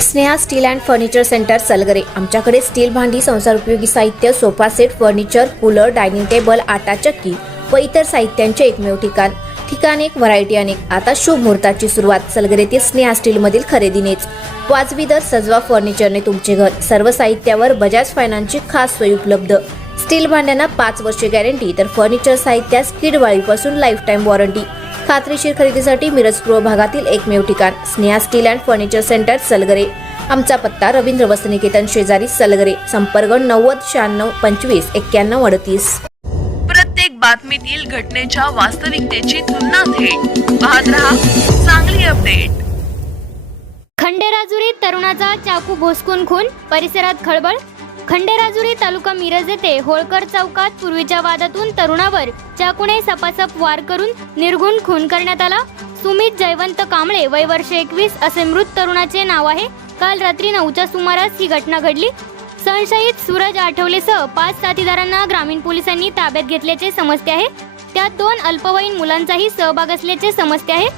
Sneha steel and furniture centre Salgare. आमच्याकडे steel भांडी, संसार उपयोगी साहित्य, sofa set, furniture, cooler, dining table, आटा चक्की व इतर साहित्यांचे एकमेव ठिकाण एक, व्हरायटी अनेक। आता शुभ मुहूर्ताची सुरुवात सलगरे ते स्नेहा स्टील मधील खरेदीनेच। वाजवी दर, सजवा फर्निचरने तुमचे घर। सर्व साहित्यावर बजाज फायनान्सची खास सोय उपलब्ध। स्टील भांड्यांना 5 वर्षे गॅरंटी, तर फर्निचर साहित्यास किडवाळीपासून लाईफ टाईम वॉरंटी। खात्रीशीर खरेदीसाठी मिरज पूर्व भागातील एकमेव ठिकाण Sneha steel and furniture centre Salgare. आमचा पत्ता रवींद्र वसनिकेतन शेजारी सलगरे। संपर्क 90 96 25 91 38। प्रत्येक बातमीतील घटनेच्या वास्तविकतेची तुलना थेट पाहत रहा चांगली अपडेट। खंडेराजुरी तरुणाचा चाकू भोसकून खून, परिसरात खळबळ। खंडेराजुरी तालुका मिरज येथे होळकर चौकात पूर्वीच्या वादातून तरुणावर चाकूने सपासप वार करून निर्घुण खून करण्यात आला। सुमित जयवंत कांबळे, वय वर्ष 21 असे मृत तरुणाचे नाव आहे। काल रात्री 9च्या सुमारास ही घटना घडली। संशयित सूरज आठवलेसह 5 साथीदारांना ग्रामीण पोलिसांनी ताब्यात घेतल्याचे समजते आहे। त्यात 2 अल्पवयीन मुलांचाही सहभाग असल्याचे समजते आहे।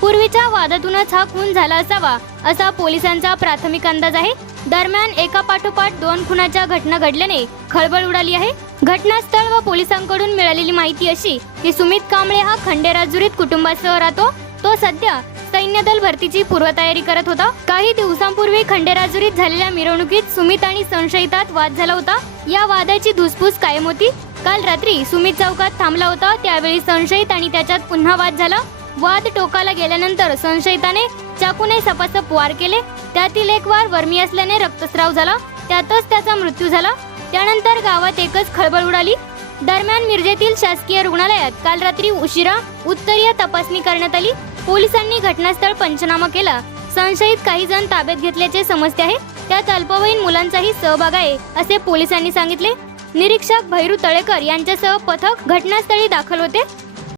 पूर्वीच्या वादातूनच हा खून झाला असावा असा पोलिसांचा प्राथमिक अंदाज आहे। दरम्यान एकापाठोपाठ 2 खुनाच्या घटना घडल्याने खळबळ उडाली आहे। घटनास्थळ व पोलिसांकडून मिळालेली माहिती अशी की सुमित कांबळे हा खंडेराजुरीत कुटुंबासह राहतो। तो सध्या सैन्य दल भरतीची पूर्वतयारी करत होता। काही दिवसांपूर्वी खंडेराजुरीत झालेल्या मिरवणुकीत सुमित आणि संशयितात वाद झाला होता। या वादाची धुसफूस कायम होती। काल रात्री सुमित चौकात थांबला होता, त्यावेळी संशयित आणि त्याच्यात पुन्हा वाद झाला। वाद टोकाला गेल्यानंतर संशयिताने चाकूने सपासप वार केले। त्यातील एक वार वर्मी असल्याने रक्तस्राव झाला, त्यातच त्याचा मृत्यू झाला। त्यानंतर गावात एकच खळबळ उडाली। दरम्यान मिरजेतील शासकीय रुग्णालयात काल रात्री उशिरा उत्तरीय तपासणी करण्यात आली। पोलिसांनी घटनास्थळ पंचनामा केला। संशयित काही जण ताब्यात घेतल्याचे समजते आहे। त्यात अल्पवयीन मुलांचाही सहभाग आहे असे पोलिसांनी सांगितले। निरीक्षक भैरू तळेकर यांच्यासह पथक घटनास्थळी दाखल होते।